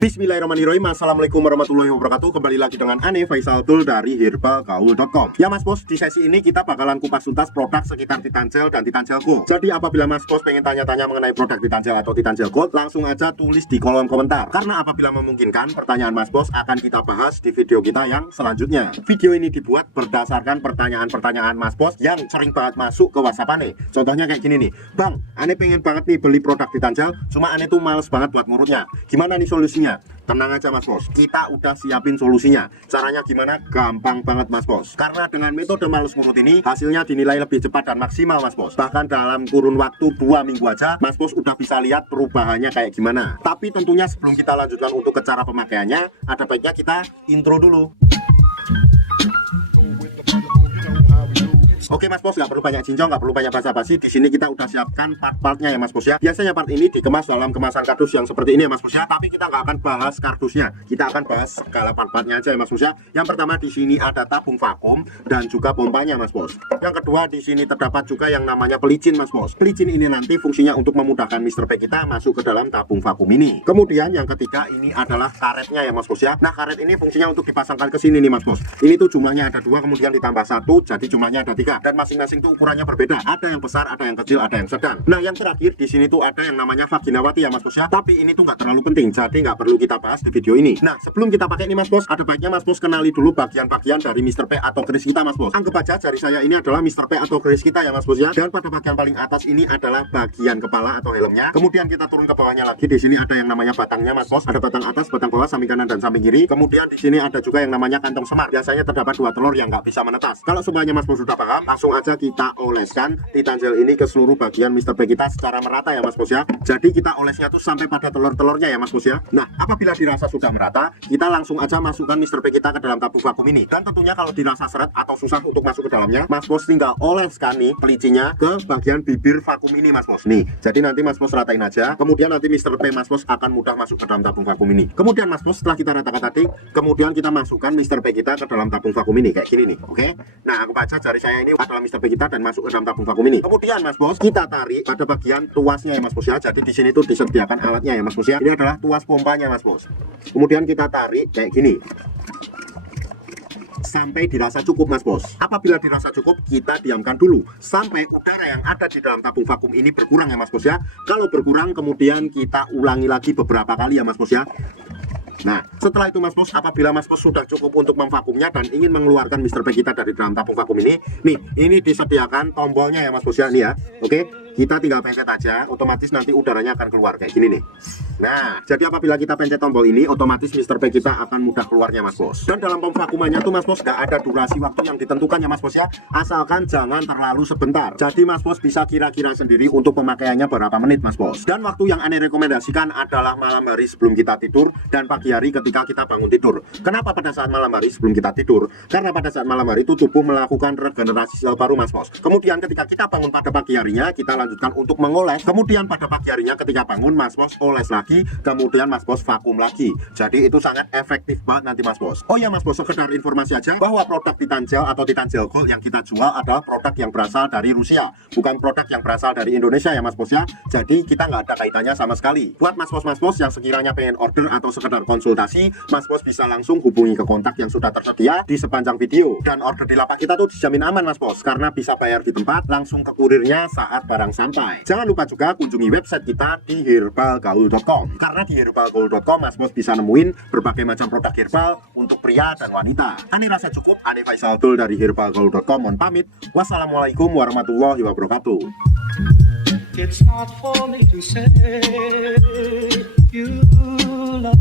Bismillahirrahmanirrahim. Assalamualaikum warahmatullahi wabarakatuh. Kembali lagi dengan Ane Faisal Tul dari herbalgaul.com. Ya Mas Bos, di sesi ini kita bakalan kupas tuntas produk sekitar Titan Gel dan Titan Gel Gold. Jadi apabila Mas Bos pengen tanya-tanya mengenai produk Titan Gel atau Titan Gel Gold, langsung aja tulis di kolom komentar. Karena apabila memungkinkan, pertanyaan Mas Bos akan kita bahas di video kita yang selanjutnya. Video ini dibuat berdasarkan pertanyaan-pertanyaan Mas Bos yang sering banget masuk ke WhatsApp Ane. Contohnya kayak gini nih, Bang, Ane pengen banget nih beli produk Titan Gel, cuma Ane tuh males banget buat ngurutnya. Gimana nih solusinya? Tenang aja Mas Bos, kita udah siapin solusinya. Caranya gimana? Gampang banget Mas Bos. Karena dengan metode males ngurut ini, hasilnya dinilai lebih cepat dan maksimal Mas Bos. Bahkan dalam kurun waktu 2 minggu aja, Mas Bos udah bisa lihat perubahannya kayak gimana. Tapi tentunya sebelum kita lanjutkan untuk ke cara pemakaiannya, ada baiknya kita intro dulu. Oke Mas Bos, nggak perlu banyak cincong, nggak perlu banyak basa-basi. Di sini kita udah siapkan part-partnya ya Mas Bos ya. Biasanya part ini dikemas dalam kemasan kardus yang seperti ini ya Mas Bos ya. Tapi kita nggak akan bahas kardusnya, kita akan bahas segala part-partnya aja ya Mas Bos ya. Yang pertama di sini ada tabung vakum dan juga pompanya Mas Bos. Yang kedua di sini terdapat juga yang namanya pelicin Mas Bos. Pelicin ini nanti fungsinya untuk memudahkan Mr. P kita masuk ke dalam tabung vakum ini. Kemudian yang ketiga ini adalah karetnya ya Mas Bos ya. Nah karet ini fungsinya untuk dipasangkan ke sini nih Mas Bos. Ini tuh jumlahnya ada 2, kemudian ditambah 1, jadi jumlahnya ada 3. Dan masing-masing tuh ukurannya berbeda. Ada yang besar, ada yang kecil, ada yang sedang. Nah, yang terakhir di sini tuh ada yang namanya vaginawati ya Mas Bos ya. Tapi ini tuh nggak terlalu penting, jadi nggak perlu kita bahas di video ini. Nah, sebelum kita pakai ini Mas Bos, ada baiknya Mas Bos kenali dulu bagian-bagian dari Mr. P atau keris kita Mas Bos. Anggap aja jari saya ini adalah Mr. P atau keris kita ya Mas Bos ya. Dan pada bagian paling atas ini adalah bagian kepala atau helmnya. Kemudian kita turun ke bawahnya lagi. Di sini ada yang namanya batangnya Mas Bos. Ada batang atas, batang bawah, samping kanan dan samping kiri. Kemudian di sini ada juga yang namanya kantong semar. Biasanya terdapat 2 telur yang nggak bisa menetas. Kalau semuanya Mas Bos sudah paham, langsung aja kita oleskan Titan Gel ini ke seluruh bagian Mr. P kita secara merata ya Mas Bos ya. Jadi kita olesnya tuh sampai pada telur-telurnya ya Mas Bos ya. Nah, apabila dirasa sudah merata, kita langsung aja masukkan Mr. P kita ke dalam tabung vakum ini. Dan tentunya kalau dirasa seret atau susah untuk masuk ke dalamnya, Mas Bos tinggal oleskan nih pelicinya ke bagian bibir vakum ini Mas Bos. Nih, jadi nanti Mas Bos ratain aja. Kemudian nanti Mr. P Mas Bos akan mudah masuk ke dalam tabung vakum ini. Kemudian Mas Bos setelah kita ratakan tadi, kemudian kita masukkan Mr. P kita ke dalam tabung vakum ini kayak gini nih. Oke. Nah, aku baca jari saya ini adalah Mr. P kita dan masuk ke dalam tabung vakum ini. Kemudian Mas Bos, kita tarik pada bagian tuasnya ya Mas Bos ya. Jadi di sini tuh disediakan alatnya ya Mas Bos ya. Ini adalah tuas pompanya Mas Bos. Kemudian kita tarik kayak gini sampai dirasa cukup Mas Bos. Apabila dirasa cukup, kita diamkan dulu sampai udara yang ada di dalam tabung vakum ini berkurang ya Mas Bos ya. Kalau berkurang, kemudian kita ulangi lagi beberapa kali ya Mas Bos ya. Nah, setelah itu Mas Bos, apabila Mas Bos sudah cukup untuk memvakumnya dan ingin mengeluarkan Mr. P kita dari dalam tabung vakum ini, nih, ini disediakan tombolnya ya Mas Bos ya, nih ya. Oke, kita tinggal pencet aja, otomatis nanti udaranya akan keluar kayak gini nih. Nah, jadi apabila kita pencet tombol ini, otomatis Mr. P kita akan mudah keluarnya Mas Bos. Dan dalam pemvakumannya tuh Mas Bos gak ada durasi waktu yang ditentukan ya Mas Bos ya, asalkan jangan terlalu sebentar. Jadi Mas Bos bisa kira-kira sendiri untuk pemakaiannya berapa menit Mas Bos. Dan waktu yang Ane rekomendasikan adalah malam hari sebelum kita tidur dan pagi hari ketika kita bangun tidur. Kenapa pada saat malam hari sebelum kita tidur? Karena pada saat malam hari itu tubuh melakukan regenerasi sel baru Mas Bos. Kemudian ketika kita bangun pada pagi harinya, kita lanjutkan untuk mengoles. Kemudian pada pagi harinya ketika bangun Mas Bos oles lagi, kemudian Mas Bos vakum lagi. Jadi itu sangat efektif banget nanti Mas Bos. Oh ya Mas Bos, sekedar informasi aja bahwa produk Titan Gel atau Titan Gel Gold yang kita jual adalah produk yang berasal dari Rusia, bukan produk yang berasal dari Indonesia ya Mas Bos ya. Jadi kita nggak ada kaitannya sama sekali. Buat Mas Bos yang sekiranya pengen order atau sekedar konsultasi, Mas Bos bisa langsung hubungi ke kontak yang sudah tersedia di sepanjang video. Dan order di lapak kita tuh dijamin aman Mas Bos, karena bisa bayar di tempat, langsung ke kurirnya saat barang sampai. Jangan lupa juga kunjungi website kita di herbalgaul.com. Karena di herbalgaul.com Mas Bos bisa nemuin berbagai macam produk herbal untuk pria dan wanita. Ane rasa cukup, Ane Faisal Tul dari herbalgaul.com mohon pamit. Wassalamualaikum warahmatullahi wabarakatuh. It's not for me to say you love